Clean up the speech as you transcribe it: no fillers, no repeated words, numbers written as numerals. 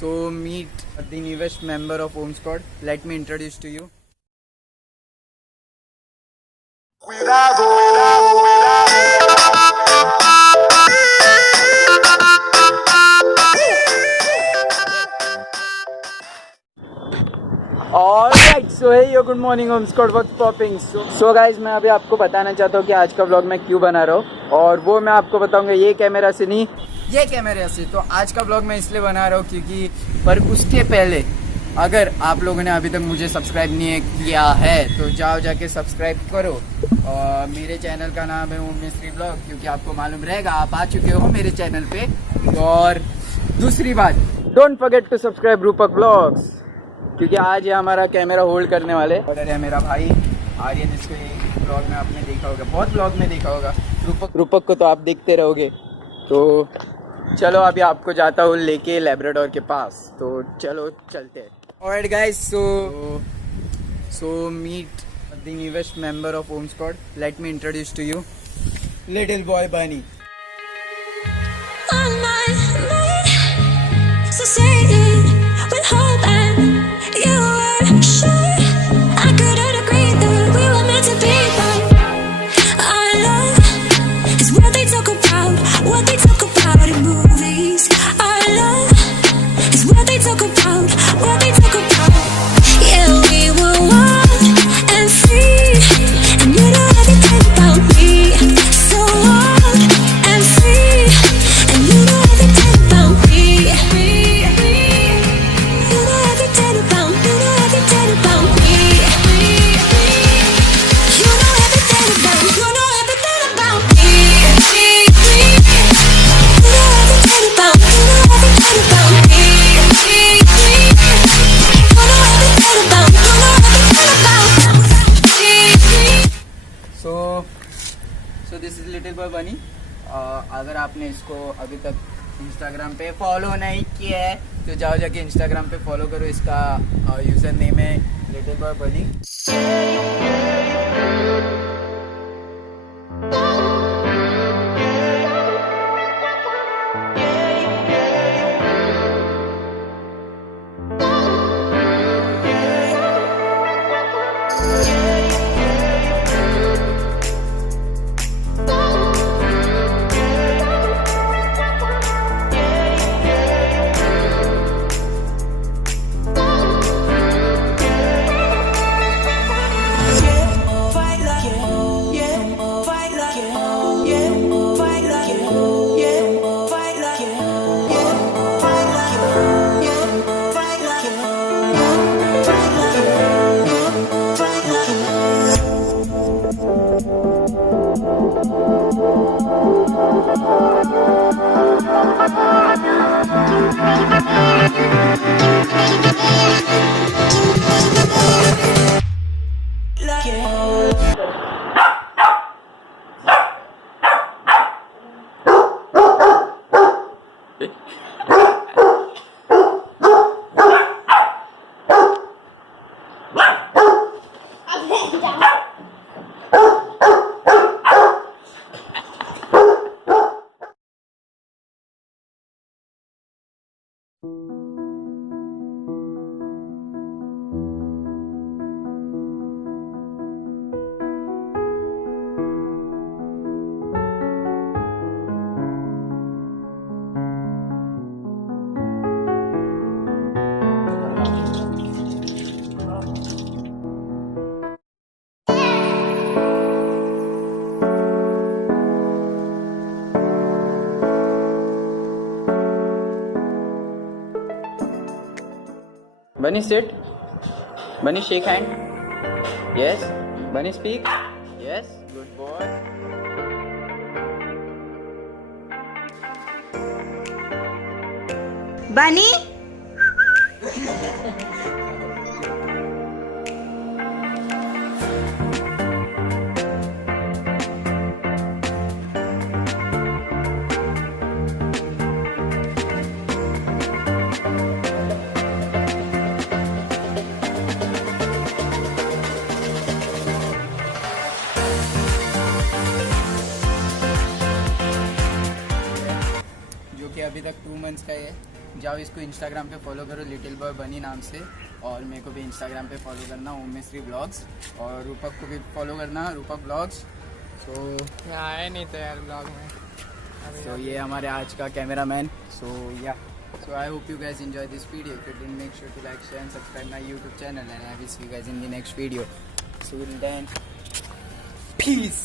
So meet the newest member of Omsquad. Let me introduce to you. Alright, so hey yo, good morning Omsquad, what's popping? So guys, मैं अभी आपको बताना चाहता हूँ कि आज का व्लॉग मैं क्यों बना रहा हूँ, और वो मैं आपको बताऊंगा ये कैमरा से नहीं, ये कैमरा से। तो आज का व्लॉग मैं इसलिए बना रहा हूँ क्योंकि पर उसके पहले अगर आप लोगों ने अभी तक मुझे सब्सक्राइब नहीं किया है तो जाओ जाके सब्सक्राइब करो। और मेरे चैनल का नाम है ओमस्क्वाड ब्लॉग, क्योंकि आपको मालूम रहेगा आप आ चुके हो मेरे चैनल पे। और दूसरी बात, डोंट फॉरगेट टू सब्सक्राइब रूपक ब्लॉग्स, क्योंकि आज ये हमारा कैमरा होल्ड करने वाले ऑर्डर है मेरा भाई आर्यन। इसको एक ब्लॉग में आपने देखा होगा, बहुत ब्लॉग में देखा होगा। रूपक को तो आप देखते रहोगे। तो चलो अभी आपको जाता हूँ लेके लैब्राडोर के पास, तो चलो चलते हैं। Alright guys, so meet the newest member of Omsquad. Let me introduce to you, little boy Bunny. So this is little boy Bunny. अगर आपने इसको अभी तक इंस्टाग्राम पे फॉलो नहीं किया है तो जाओ जाके इंस्टाग्राम पे फॉलो करो। इसका यूज़र नेम है लिटिल बॉय बनी। Bunny sit. Bunny shake hand. Yes. Bunny speak. Yes. Good boy. Bunny. कि अभी तक 2 मंथ्स का है, जाओ इसको इंस्टाग्राम पे फॉलो करो, लिटिल बॉय बनी नाम से। और मेरे को भी इंस्टाग्राम पे फॉलो करना, ओमेश्री ब्लॉग्स। और रूपक को भी फॉलो करना, रूपक ब्लॉग्स। सो आए नहीं तो यार ब्लॉग में। सो ये हमारे आज का कैमरा मैन। सो या so I hope you guys enjoy this video. If you did, make sure to like, share and subscribe my YouTube channel, and I will see you guys in the next video. So till then, peace.